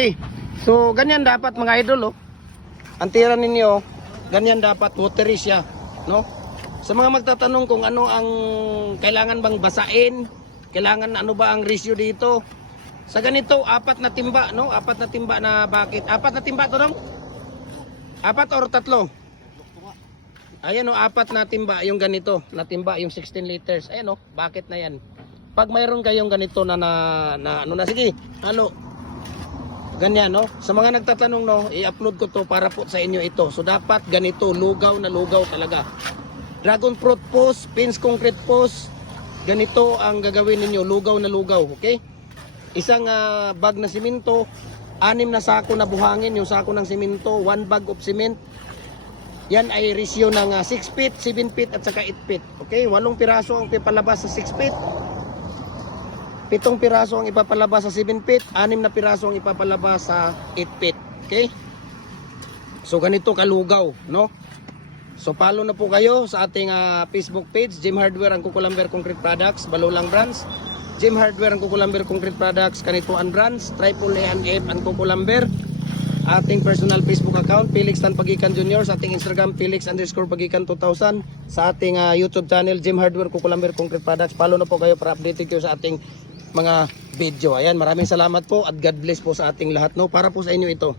Okay. So ganyan dapat mga idol, oh. Ang tira ninyo, ganyan dapat watery siya, no? Sa mga magtatanong kung ano ang kailangan bang basain, kailangan ano ba ang ratio dito. Sa ganito, 4 na timba, no? 4 na timba na bakit? 4 na timba to, dong? 4 or 3? Ayan, oh, 4 na timba yung ganito, na timba yung 16 liters. Ayan, oh, bakit na yan? Pag mayroon kayong ganito na ano na, sige, ano? Ganyan, no? Sa mga nagtatanong, no, i-upload ko to para po sa inyo ito. So dapat ganito, lugaw na lugaw talaga. Dragon fruit post, pins concrete post, ganito ang gagawin ninyo, lugaw na lugaw, okay? Isang bag na simento, 6 na sako na buhangin, yung sako ng simento, 1 bag of cement. Yan ay ratio ng 6 feet, 7 feet at saka 8 feet. Okay? 8 piraso ang ipapalabas sa 6 feet. 7 piraso ang ipapalabas sa 7 feet. 6 na piraso ang ipapalabas sa 8 feet. Okay? So ganito kalugaw, no? So follow na po kayo sa ating Facebook page, Jim Hardware ang Kukulamber Concrete Products, Balulang Brands. Jim Hardware ang Kukulamber Concrete Products, Kanituan Brands, Triple A and F ang Kukulamber. Ating personal Facebook account, Felix Tan Pagikan Jr. Sa ating Instagram, Felix_Pagikan 2000. Sa ating YouTube channel, Jim Hardware Kukulamber Concrete Products. Follow na po kayo para update kayo sa ating mga video. Ayan, maraming salamat po at God bless po sa ating lahat, no? Para po sa inyo ito.